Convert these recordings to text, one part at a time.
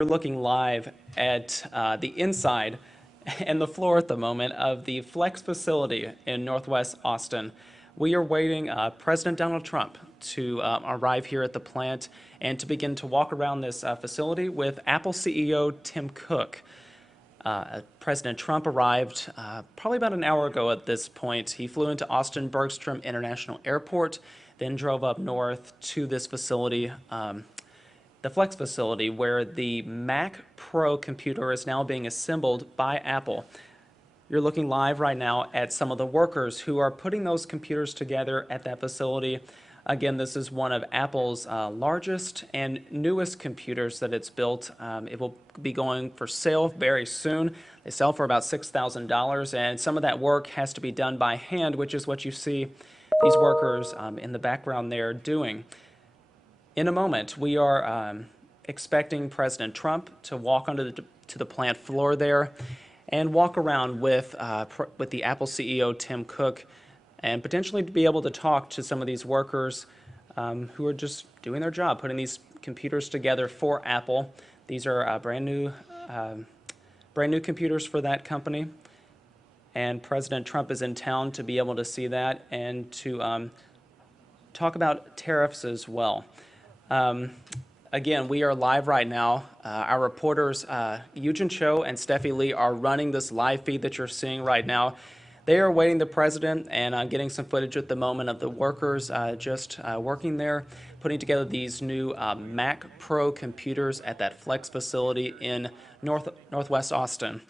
We're looking live at the inside and the floor at the moment of the Flex facility in Northwest Austin. We are waiting President Donald Trump to arrive here at the plant and to begin to walk around this facility with Apple CEO Tim Cook. President Trump arrived probably about an hour ago at this point. He flew into Austin Bergstrom International Airport, then drove up north to this facility, the Flex facility, where the Mac Pro computer is now being assembled by Apple. You're looking live right now at some of the workers who are putting those computers together at that facility. Again, this is one of Apple's largest and newest computers that it's built. It will be going for sale very soon. They sell for about $6,000, and some of that work has to be done by hand, which is what you see these workers in the background there doing. In a moment, we are expecting President Trump to walk onto the plant floor there and walk around with the Apple CEO Tim Cook and potentially to be able to talk to some of these workers who are just doing their job, putting these computers together for Apple. These are brand new computers for that company, and President Trump is in town to be able to see that and to talk about tariffs as well. Again, we are live right now. Our reporters, Eugen Cho and Steffi Lee, are running this live feed that you're seeing right now. They are awaiting the president and getting some footage at the moment of the workers just working there, putting together these new Mac Pro computers at that Flex facility in Northwest Austin.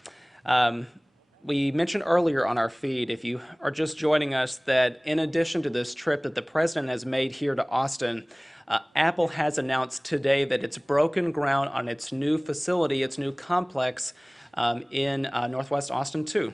We mentioned earlier on our feed, if you are just joining us, that in addition to this trip that the president has made here to Austin, Apple has announced today that it's broken ground on its new facility, its new complex in Northwest Austin 2.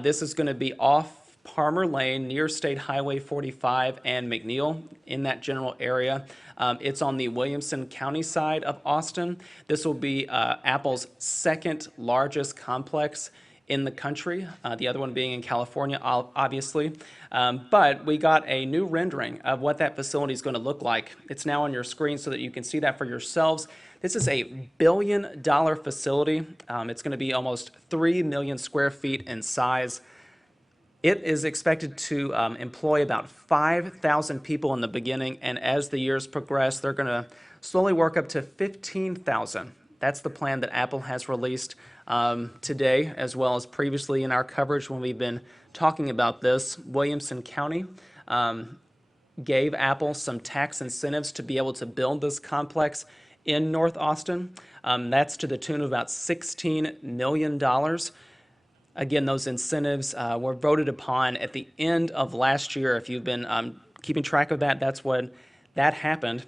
This is going to be off Palmer Lane near State Highway 45 and McNeil, in that general area. It's on the Williamson County side of Austin. This will be Apple's second largest complex in the country, the other one being in California, obviously. But we got a new rendering of what that facility is going to look like. It's now on your screen so that you can see that for yourselves. This is a $1 billion facility. It's going to be almost 3 million square feet in size. It is expected to employ about 5,000 people in the beginning, and as the years progress, they're going to slowly work up to 15,000. That's the plan that Apple has released today, as well as previously in our coverage when we've been talking about this. Williamson County gave Apple some tax incentives to be able to build this complex in North Austin. That's to the tune of about $16 million. Again, those incentives were voted upon at the end of last year. If you've been keeping track of that, that's when that happened.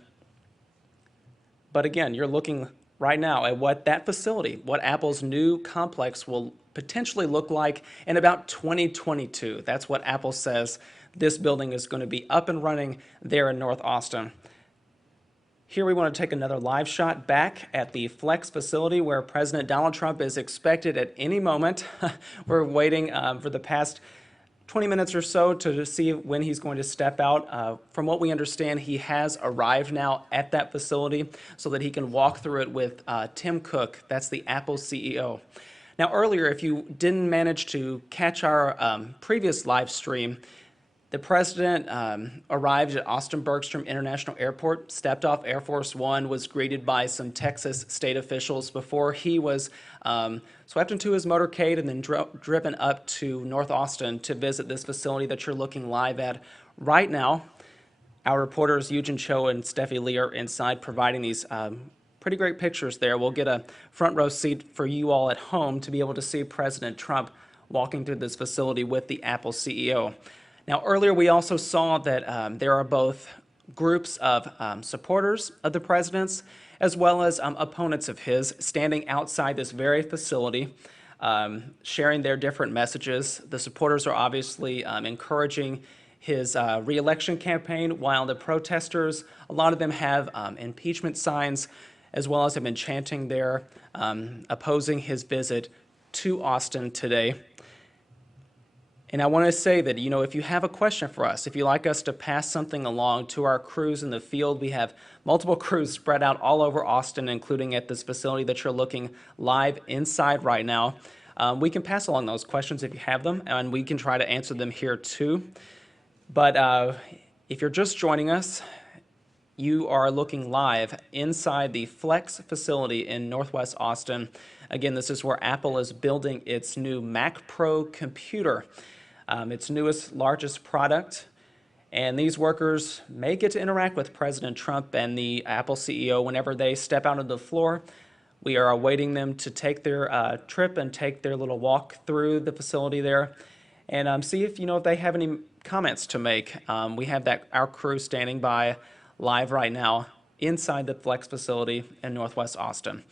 But again, you're looking right now at what that facility, what Apple's new complex will potentially look like in about 2022. That's what Apple says this building is going to be up and running there in North Austin. Here we want to take another live shot back at the Flex facility where President Donald Trump is expected at any moment. We're waiting for the past 20 minutes or so to see when he's going to step out. From what we understand, he has arrived now at that facility so that he can walk through it with Tim Cook. That's the Apple CEO. Now, earlier, if you didn't manage to catch our previous live stream, the president arrived at Austin Bergstrom International Airport, stepped off Air Force One, was greeted by some Texas state officials before he was swept into his motorcade and then driven up to North Austin to visit this facility that you're looking live at right now. Our reporters Eugen Cho and Steffi Lee are inside providing these pretty great pictures there. We'll get a front row seat for you all at home to be able to see President Trump walking through this facility with the Apple CEO. Now, earlier we also saw that there are both groups of supporters of the president's as well as opponents of his standing outside this very facility, sharing their different messages. The supporters are obviously encouraging his re-election campaign, while the protesters, a lot of them have impeachment signs, as well as have been chanting there, opposing his visit to Austin today. And I want to say that, if you have a question for us, if you'd like us to pass something along to our crews in the field, we have multiple crews spread out all over Austin, including at this facility that you're looking live inside right now. We can pass along those questions if you have them, and we can try to answer them here too. But if you're just joining us, you are looking live inside the Flex facility in Northwest Austin. Again, this is where Apple is building its new Mac Pro computer, its newest, largest product. And these workers may get to interact with President Trump and the Apple CEO whenever they step out on the floor. We are awaiting them to take their trip and take their little walk through the facility there, and see if if they have any comments to make. We have our crew standing by live right now inside the Flex facility in Northwest Austin.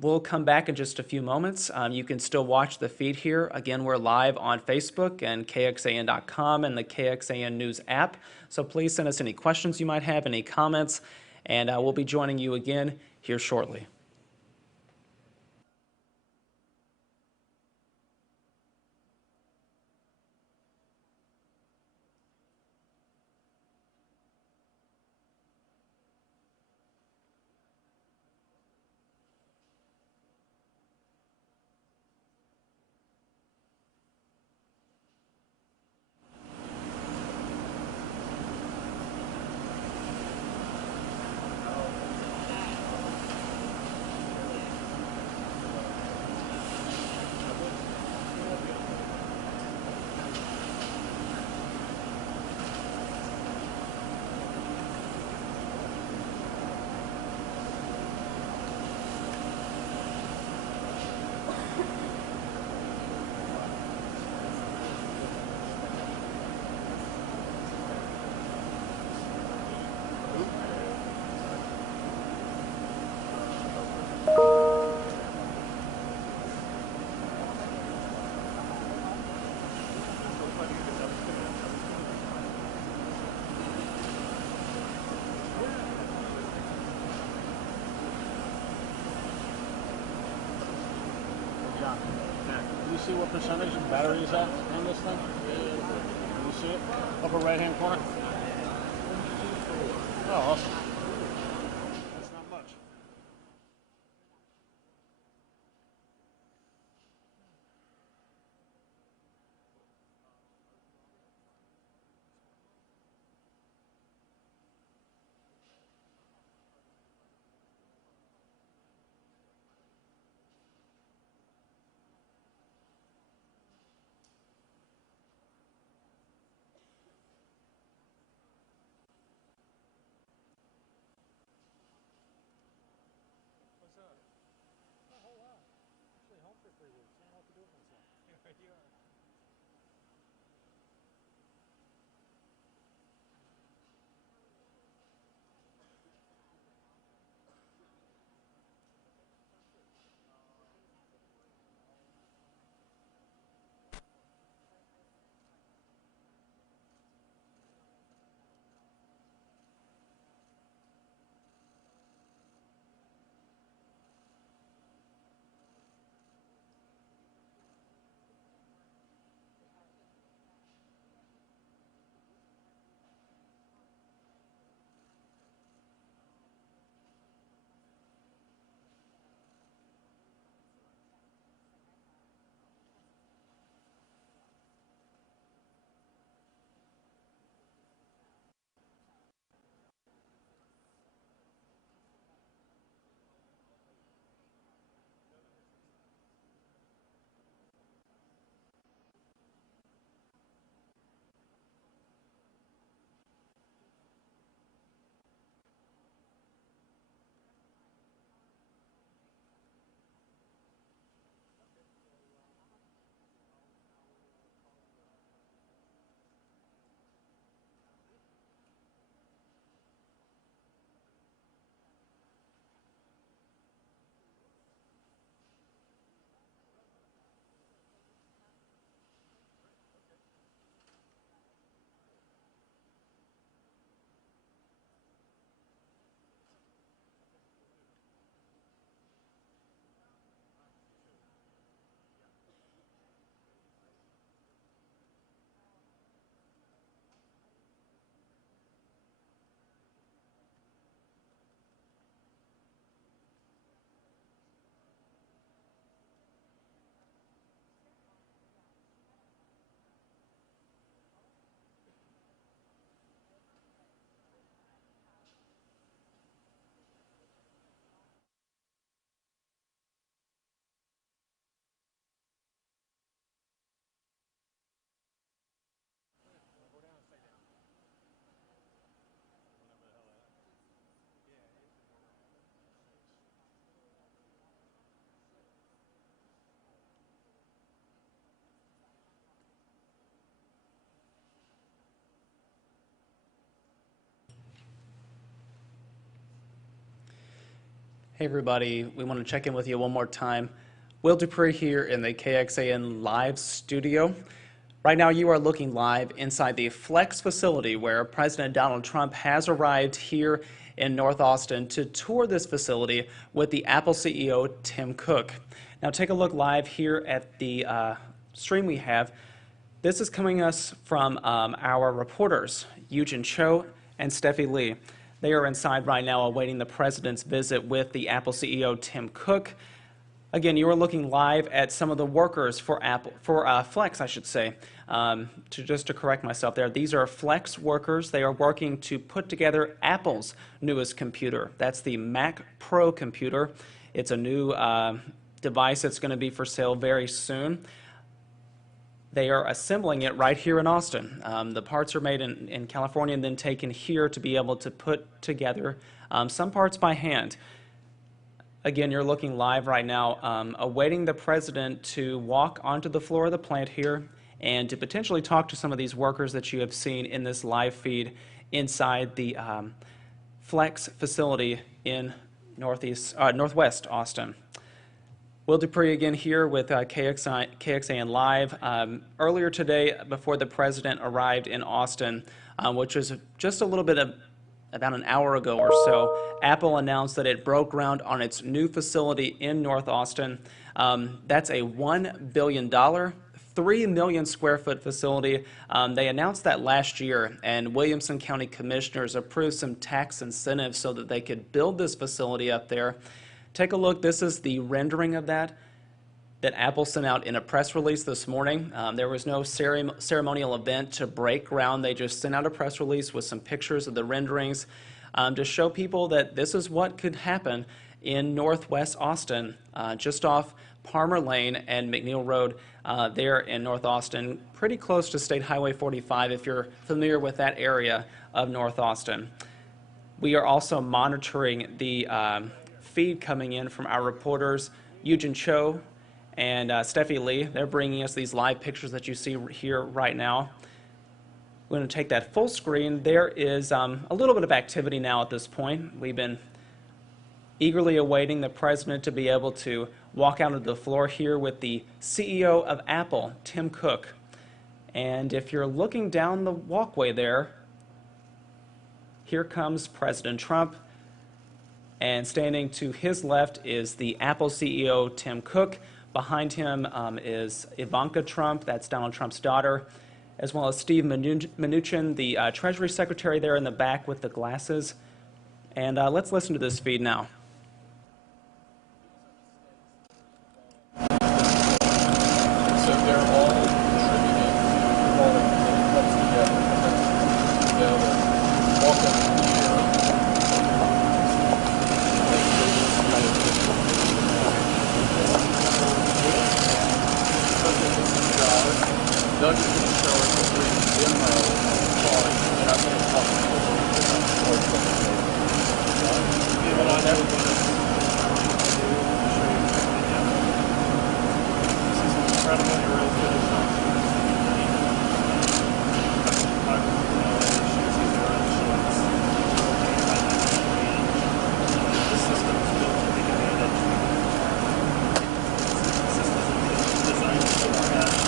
We'll come back in just a few moments. You can still watch the feed here. Again, we're live on Facebook and KXAN.com and the KXAN News app. So please send us any questions you might have, any comments, and we'll be joining you again here shortly. Can you see what percentage of battery is at on this thing? Can you see it? Upper right hand corner? Oh, awesome. That's not much. Hey everybody, we want to check in with you one more time. Will Dupree here in the KXAN live studio. Right now you are looking live inside the Flex facility where President Donald Trump has arrived here in North Austin to tour this facility with the Apple CEO Tim Cook. Now take a look live here at the stream we have. This is coming us from our reporters, Eugen Cho and Steffi Lee. They are inside right now awaiting the president's visit with the Apple CEO Tim Cook. Again, you are looking live at some of the workers for Flex, I should say. Just to correct myself there, these are Flex workers. They are working to put together Apple's newest computer. That's the Mac Pro computer. It's a new device that's going to be for sale very soon. They are assembling it right here in Austin. The parts are made in California and then taken here to be able to put together some parts by hand. Again, you're looking live right now, awaiting the president to walk onto the floor of the plant here and to potentially talk to some of these workers that you have seen in this live feed inside the Flex facility in Northwest Austin. Will Dupree again here with KXAN Live. Earlier today, before the president arrived in Austin, which was just a little bit about an hour ago or so, Apple announced that it broke ground on its new facility in North Austin. That's a $1 billion, 3 million square foot facility. They announced that last year, and Williamson County commissioners approved some tax incentives so that they could build this facility up there. Take a look. This is the rendering of that Apple sent out in a press release this morning. There was no ceremonial event to break ground. They just sent out a press release with some pictures of the renderings to show people that this is what could happen in Northwest Austin, just off Palmer Lane and McNeil Road there in North Austin, pretty close to State Highway 45 if you're familiar with that area of North Austin. We are also monitoring the feed coming in from our reporters, Eugen Cho and Steffi Lee. They're bringing us these live pictures that you see here right now. We're going to take that full screen. There is a little bit of activity now at this point. We've been eagerly awaiting the president to be able to walk out onto the floor here with the CEO of Apple, Tim Cook. And if you're looking down the walkway there, here comes President Trump. And standing to his left is the Apple CEO, Tim Cook. Behind him is Ivanka Trump, that's Donald Trump's daughter, as well as Steve Mnuchin, the Treasury Secretary there in the back with the glasses. And let's listen to this feed now. So they're all contributing to all that comes together. They'll walk up here. Doug is going to show us a brief demo on, and I'm going to talk a little bit about on everything. This is incredible. You're really good at the system is built to take advantage. The system is designed to take advantage of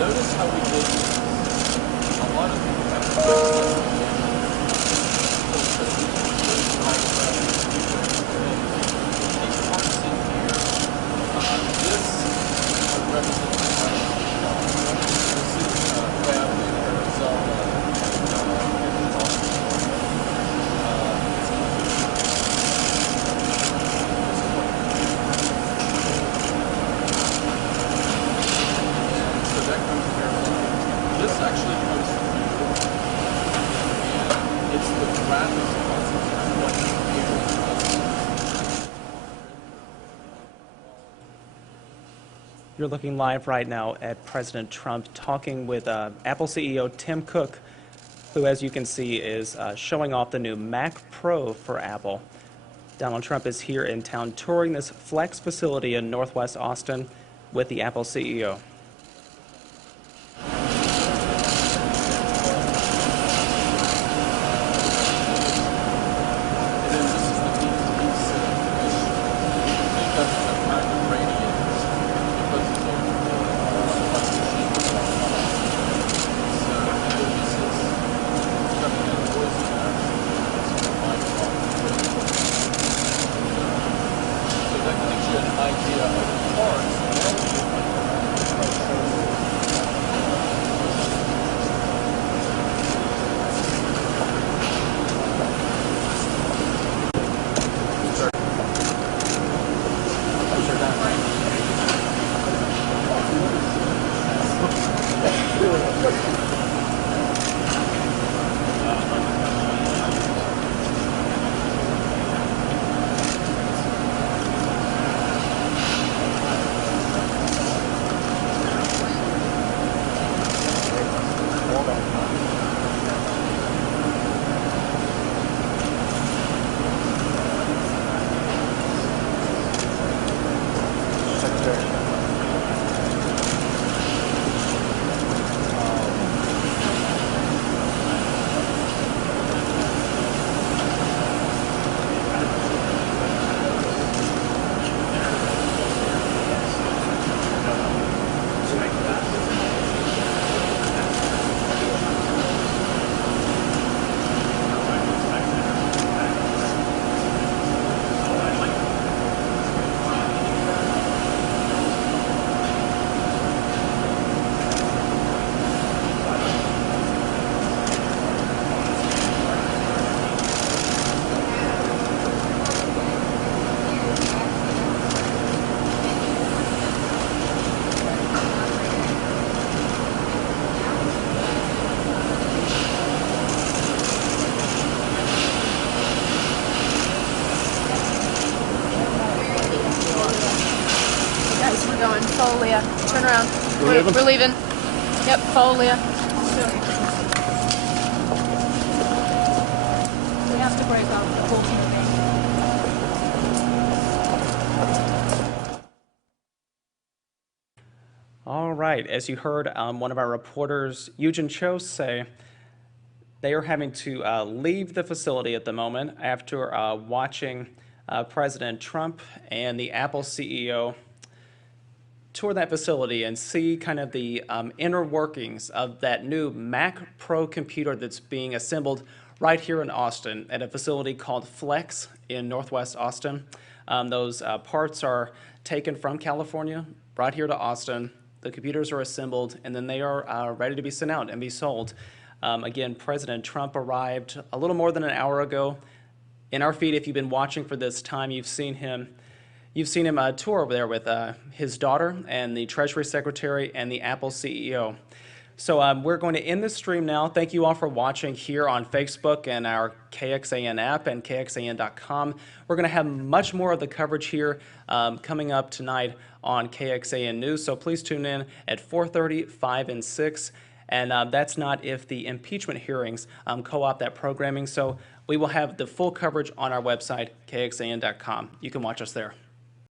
Notice how we did this. A lot of people have to do these parts in here. This represents this is fab in Arizona. So that comes from Arizona. You're looking live right now at President Trump talking with Apple CEO Tim Cook, who, as you can see, is showing off the new Mac Pro for Apple. Donald Trump is here in town touring this Flex facility in Northwest Austin with the Apple CEO. Going. Follow Leah. Turn around. We're leaving. Yep, follow Leah. We have to break up the whole campaign. All right, as you heard one of our reporters, Eugen Cho, say they are having to leave the facility at the moment after watching President Trump and the Apple CEO tour that facility and see kind of the inner workings of that new Mac Pro computer that's being assembled right here in Austin at a facility called Flex in Northwest Austin. Those parts are taken from California right here to Austin. The computers are assembled, and then they are ready to be sent out and be sold. Again, President Trump arrived a little more than an hour ago. In our feed, if you've been watching for this time, you've seen him tour over there with his daughter and the Treasury Secretary and the Apple CEO. So we're going to end this stream now. Thank you all for watching here on Facebook and our KXAN app and KXAN.com. We're going to have much more of the coverage here coming up tonight on KXAN News. So please tune in at 4:30, 5, and 6. And that's not if the impeachment hearings co-opt that programming. So we will have the full coverage on our website, KXAN.com. You can watch us there.